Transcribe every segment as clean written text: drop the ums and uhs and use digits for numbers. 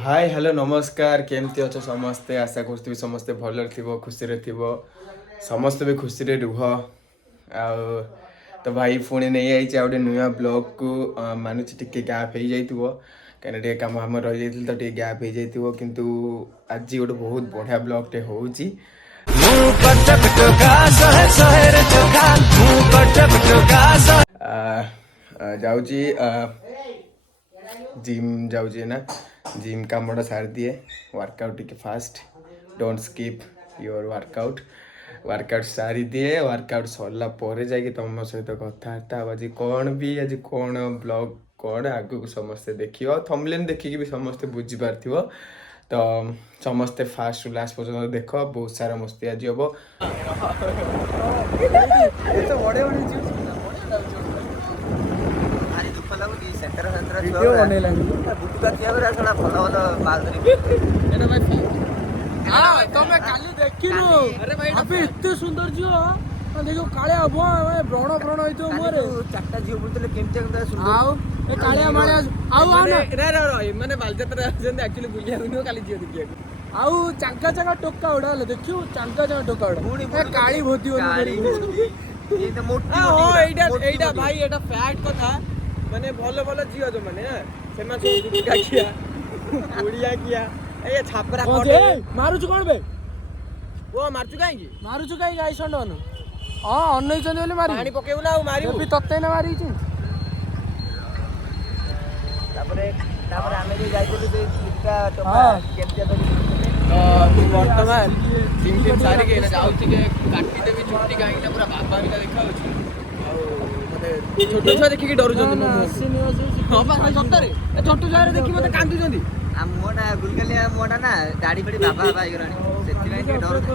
Hi hello नमस्कार केमती अच्छे समस्ते आशा करूँ समस्ते भल खुशी समस्ते भी खुशी रुह आ तो भाई पुणी नहीं आई गोटे नुआ ब्लॉग को मानुच टे गैप हो जाइए कहीं कम आम रही तो टे गैप हो जाइए किंतु आज गोटे बहुत बढ़िया ब्लॉग टे हो जाऊँगी जिम जाऊँगी ना जिम कामटा सारी दिए workout T fast don't skip your workout सारी दिए वर्कआउट सरला जाकि तुम सहित कथबार्ता आज कौन भी आज कौन ब्लॉग कौन आगू समस्ते देखिए थंबनेल देखिकी भी समस्ते बुझीपार तो समस्ते फास्ट लास्ट पर्यटन देख बहुत सारा मस्ती आज हम तमे काली देखिनु अबे इत्ते सुंदर जियो देखो काळे हबो ब्रण ब्रण होइतो मोरे चारटा जियो बुलतले केमते केमते सुंदर आउ ए काळे माळे आउ आउ रे माने बालजात्रा जंदे एक्चुअली बुलिया हुनो काली जियो देखिया आउ चांका चांका टोका उडाले देखियो चांका चांका टोका उडा ए काळी भोती काळी ये तो मोटी ओ एटा भाई एटा फैक्ट कथा माने भलो भलो जियो जो माने सेमा दुका किया उड़िया किया ए छापरा कोटे मारुछु कोन बे ओ मारुछु काई गाई संडन हां अन्नई चंद बोले मारी पानी पकेउ ना मारी भी तत्ते ना मारी छि तापरे आमे जे जाइते ते इटा टोपा केमते तो वर्तमान जिम टीम सारी के ना जाउछि के काटी देबी छुट्टी काई ना पूरा बाबा बिना देखा होछि मते छोटो छुआ देखि के डरु जंदी हां बा सत्तरे छोटो छुआ रे देखि मते कांदु जंदी आ मोटा गुलगलिया मोटा ना दाढ़ी बड़ी बाबा बाबा आइगरानी सेति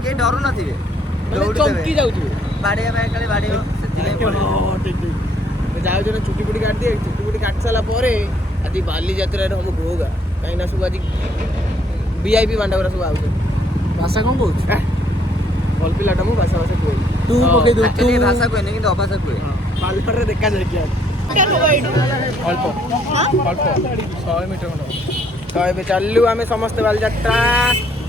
के डर नथिबे चमकी जाउथिबे बाड़िया बाय काले बाड़ियो सेति ठीक जाउ जने चुटी पुटी काट दिए चुटी पुटी काट साला परे आदि बाली यात्रा रे हम होगा काई ना सब आदि वीआईपी बांडावरा सब आउ भाषा कोन कहू बल पिलाटा मु भाषा कोइ तू पके दू तू भाषा कोइ नै कि अभाषा कोइ बालर रे देखा जाय कि अल्प 100 मीटर तो ये चलू आम समस्त बालजात्रा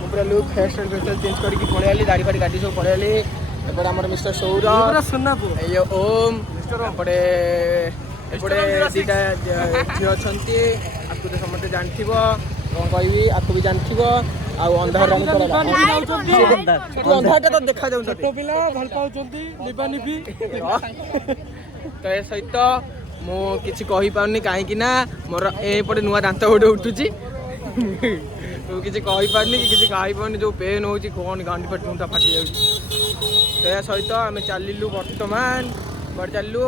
पूरा लुक हेयर स्टाइल फेस्टाइल चेंज करके पड़े दाढ़ी फाड़ी काटी सब पड़े एपटे आम मिस्टर सौरभ ये ओम एपटे एपटे दीटा झी अच्छा आपको तो समस्ते जानथि कौन कहि आपको भी जानथि अंधार अंधार तो देखा तो ये सहित मु किसी कही पारनी कहीं मोर एपटे नुआ दांत गोटे उठुची तू किसी कही पारनी कि किसी कही पारनी जो पेन हो कौन गांडी पट मुंडा फाटी जा सहित आम चलू बर्तमान बड़ चलू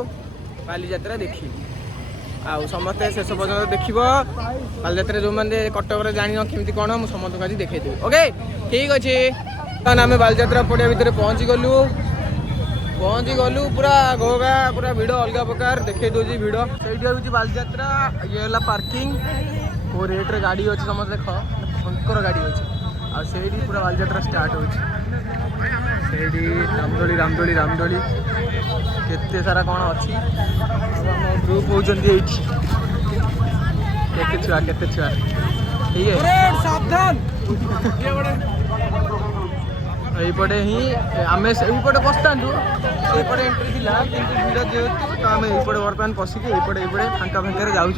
बालीजात्रा देखी आउ समस्ते शेष पर्यटन देख बालीजात्रा जो मैंने कटक जान केमी कौन मुझे समस्त आज देखी ओके ठीक अच्छे आम बालीजात्रा पड़िया भितर पहुँची गलु पूरा घोगा पूरा भिड़ अलग प्रकार देखे दूसरी भिड़ से बालीजात्रा ये है पार्किंग वो रेट्रे गाड़ी अच्छे समस्त देख भयंकर गाड़ी अच्छे आड़ी पूरा बालीजात्रा स्टार्ट हो रामदोली रामदोली केते सारा कौन अच्छी ग्रुप होती केते छुआ ठीक है सावधान यहीपटे ही आम सहीपटे बसतांतु यहीपटे एंट्री थिला किंतु भिड़ जेहेतु तो आम यहीपटे बर्तमान पशिकी यहीपटे फांका फांका जाऊँ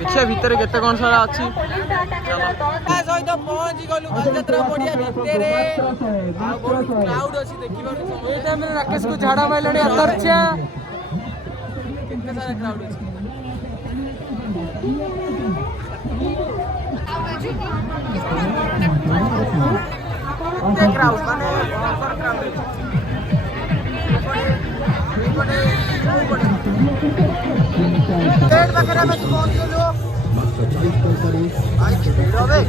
देखिए भितर केते कौन सारा अच्छी सहित पहुँची गलु बालीजात्रा पड़िया भितर बहुत क्राउड अच्छी देखिए ये टाइम राकेश को झाड़ा मारले अतर्चा केते सारा क्राउड अच्छी क्राउड माने पेट वगैरह में पहुंच लो आई की भीड़ होवे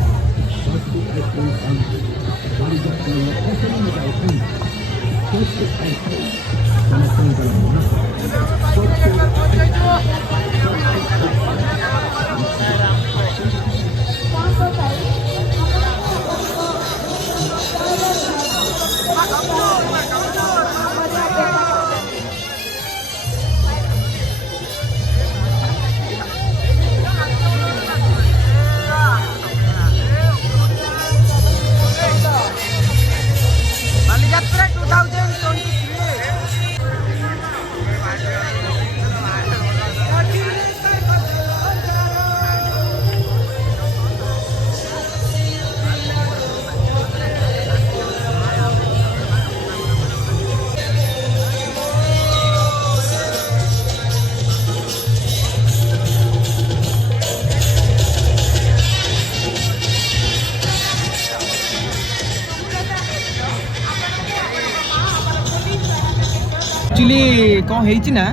कौन है ना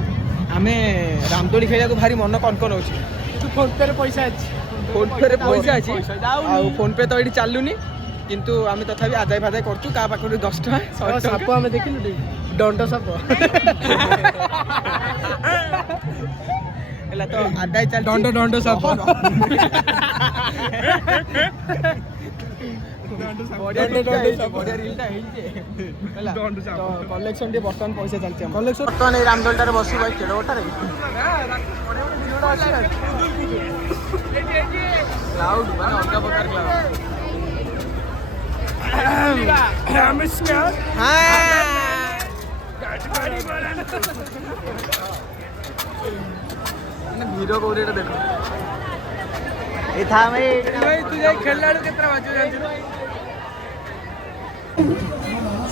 आमे रामदोली खेला भारी मन कनकन होची फोन पे पैसा अच्छी फोन पे पैसा अच्छी फोन पे तो ये चलुनी किंतु आमे तथापि आदाय फादाय करछु का पाखरु 10 टका 100 साप टका आमे देखिलु दंड साप एला तो आदाय चल दंड साप बढ़िया रीलटा हेइजे हला तो कलेक्शन टे बर्तन पैसा चलछि हम कलेक्शन बर्तन ए रामदोलटारे बसु भाई केडोटारे क्लाउड माने अलगा प्रकार क्लाउड हीरो कोरे देखो ए था भाई तू जाई खेललाडू केतरा बाजू जानछु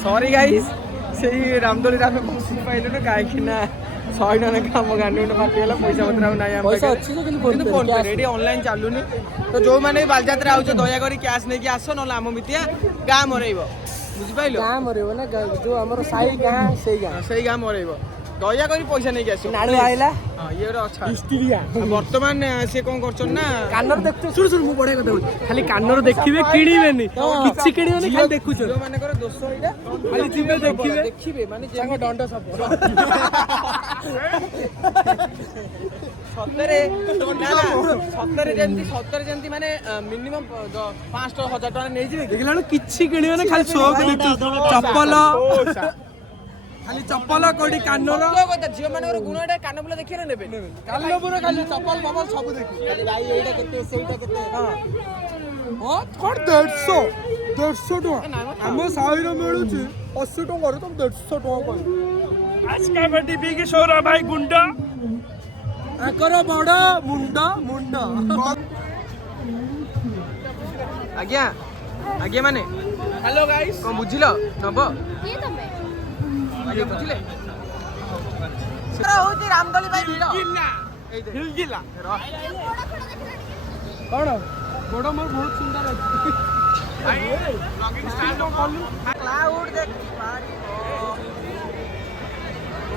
सॉरी गाइस से रामदोली रामे बसी पाइले न काहे कि ना 100 टका काम गाने न पाटेला पैसा पत्र ना हम पैसा अछि किंतु फोन पे रेडी ऑनलाइन चालुनी तो जो माने बालजात्रा आउछ दया करी कैश नै कि आसो न लामो मितिया गा मरेइबो बुझि पाइलो गा मरेइबो ना जो हमर साई गा सेई गा मरेइबो दया करी पैसा नै कि आसो नाडू आइला हां ये रो अच्छा हिस्ट्रिया वर्तमान से कोन करछन ना कानर देखछ सुन सुन मु बडे कथा खाली कानर देखिबे किणीबेनी किछि किणीबेनी खाली देखुछ जो माने कर दोष इडा खाली जिबे देखिबे माने जेंग दंड सब सतरे जेमती माने मिनिमम 500,000 टका नै जिबे देखलानो किछि किणीबे खाली शौक देखछ चप्पल खाली चप्पल कोडी कानर कथा जियो मानकर गुणटा कानपुला देखिरे नेबे कानपुरा खाली चप्पल बबल सब देखि भाई एटा केते सेटा केते हां हां थोड़ 150 टका हम साइरो मिलुची 80 टका रे तुम 150 टका कोइ आज का बडी बिग सोरा भाई गुंडा आकर बड़ा मुंडा आज्ञा आज्ञा माने हेलो गाइस को बुझिलो नबो के तमे ये बुझिले सरा होती रामदोली भाई हिलगिला कोन गोडो मोर बहुत सुंदर अछि भाई ब्लॉगिंग स्टार्ट करलु क्लाउड देख बारी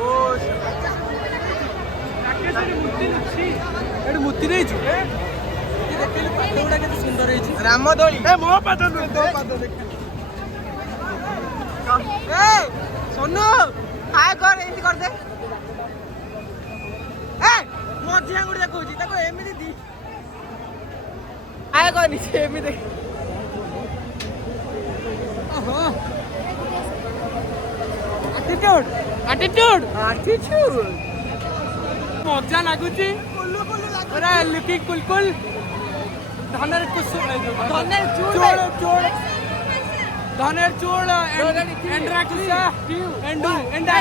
ओ राकेश मूर्ति अछि एडी मूर्ति नै छु देखिलु पाथुडा केते सुंदर अछि रामदोली ए मो पाद दो पाद देख ए सोनू हाय कर एंती कर दे ए मझी आंगुड़ी देखौची ताको एमिति दी हाय कर नीचे एमिति ओहो एटीट्यूड मजा लागुची कुल्लू लागु अरे लुकिंग कुल धनर कुसु धनर चूड़ धनेर चूड़ एंड्रा कुसा एंडू एंडा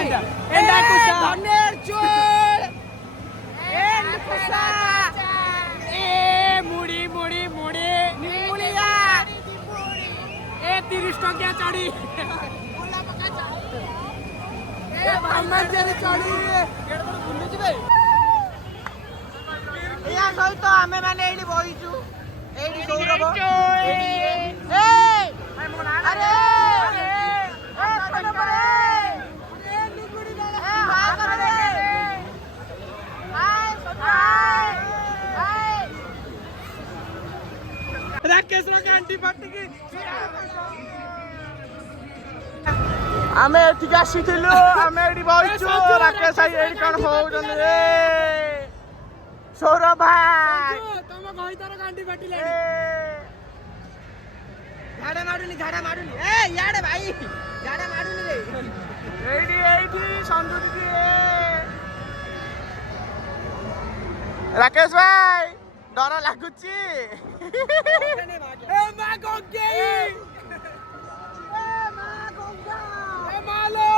कुसा धनेर चूड़ एंड कुसा ए मुड़ी निमुड़िया ए 30 टकिया चढ़ी ए भामन जरी चढ़ी केड पर बुल्लु जिबे या सहित आमे माने एडी बहिचू एडी सौरभ एडी ए अरे राकेश आंटी पार्टी आमे एठी आसीथिलु आमे एठी बहिचु राकेश भाई एठी कोन होउछन रे सौरभ भाई तुम गहितार आंटी पार्टी ले झाड़ा माडुनी ए याडे भाई झाड़ा माडुनी रे एठी संजू दीदी राकेश भाई डर लागुची ए मा गंगे ए मा गंगा ए मालो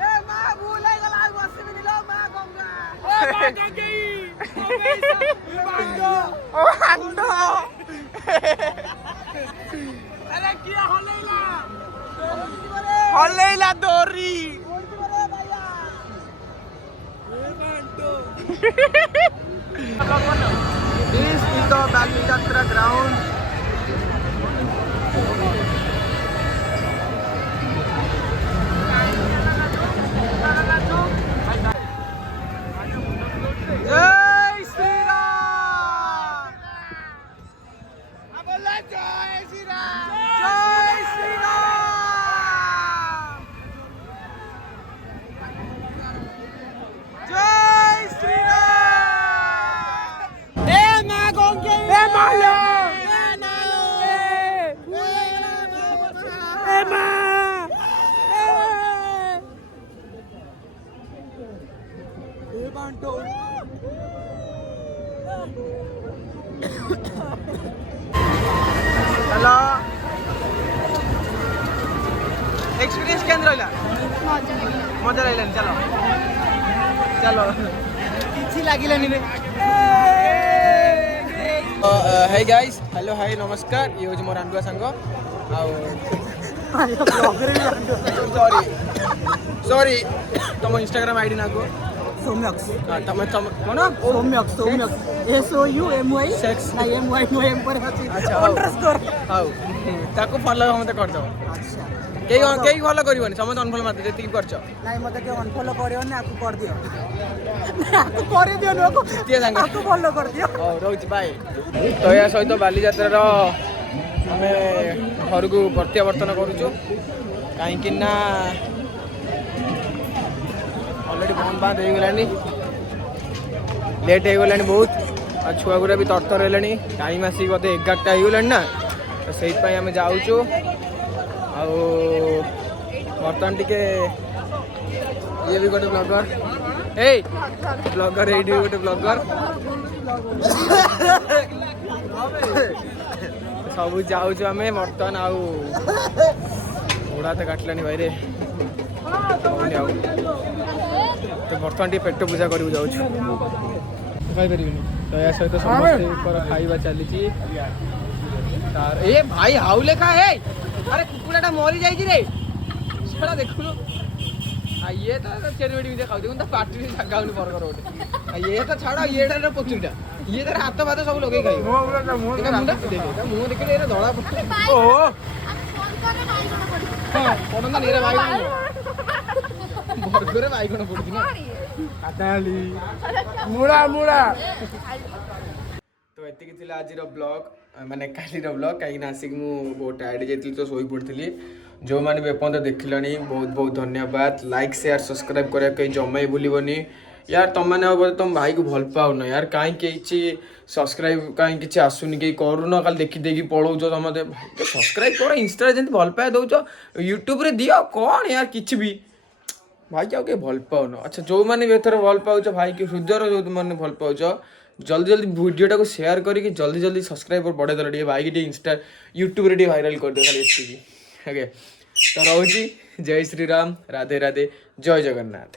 ए मा भूल गला बसबी दिलो मा गंगा ए मा गंगे ओ आंडो अरे किया हलेला दोरी This is the Balajatra ground hello experience केंद्र रहा मजा रहा चलो चलो किसी लगिलानी रे हे गाइस हेलो हाय नमस्कार ये हूँ मोर आंडुआ सांग सॉरी सॉरी तुम इंस्टाग्राम आईडी ना को सौम्यक्स तम तम कौन सौम्यक्स सौम्यक्स SOUMY सेक्स ना MY नो M पर अछि अच्छा अंडरस्कोर हाउ ताको फॉलो मते कर दो अच्छा केही फॉलो करिवनी समस्त अनफॉलो मारते जेति करछ नाइ मते के अनफॉलो करियो ने आकु कर दियो आकु कर दियो नको किए सांग आकु फॉलो कर दियो रोज बाय तो या सहित बालीजात्रार आमे घर को प्रत्यावर्तन करूचु कहीं ना ऑलरेडी बंद बांध हो गलानी लेट हो गलानी बहुत आ छुआ गुरा भी तरतर हेलानी टाइम आसिक बोधे 11टा हो गलानी ना तो से आम जाऊँ बर्तमान टिके ये भी गोटे ब्लॉगर ए ब्लॉगर ये गोटे ब्लॉगर सब जाऊँ आम बर्तमान आउ गोड़ा तो काटलानी भाई रे तो बर्तमान टे पेट पूजा कर जाऊँ पारि तो या सहित समस्त खाଇବା चली ए भाई हाउ लेखा है अरे कुकुड़ा मरी जाइए रे सेटा देखुनु ये तो चेरवेड़ी भी देखा देखो पार्टी जगह बर्गर गोटे ये तो छाड़ ये पचुरीटा ये तो हाथ भात सब लगे खाई मुँह देखिए धड़ा ओहो पड़ता नहीं बैगण बर्गर बैगण पड़ी ना मुड़ा मुड़ा तो ये आज ब्लॉग माने काली ब्लॉग कहीं आसिक बहुत टायर्ड जाती तो शोई पड़ी जो मैंने भी एपर्त देखिलानी बहुत बहुत धन्यवाद लाइक शेयर सब्सक्राइब करा कहीं जमा ही भूलनी यार तुम मैंने तुम भाई को भल पाऊन यार कहीं सब्सक्राइब कहीं किसी आसुनी कहीं करून खाली देखी देखी पलाऊच तुम सब्सक्राइब कर इंस्टा जमी भल पाए दौच यूट्यूब रे दियो कौन यार किसी भी भाई क्या भल पाऊन अच्छा जो मैंने भी एथर भल पाच भाई कि हृदय जो मैंने भल पाच जल्दी जल्दी वीडियोटा को शेयर करके जल्दी जल्दी सब्सक्राइबर बढ़े दे भाई की इंस्टा यूट्यूब रे वायरल कर दे खाली ओके तो रोची जय श्री राम राधे राधे जय जगन्नाथ।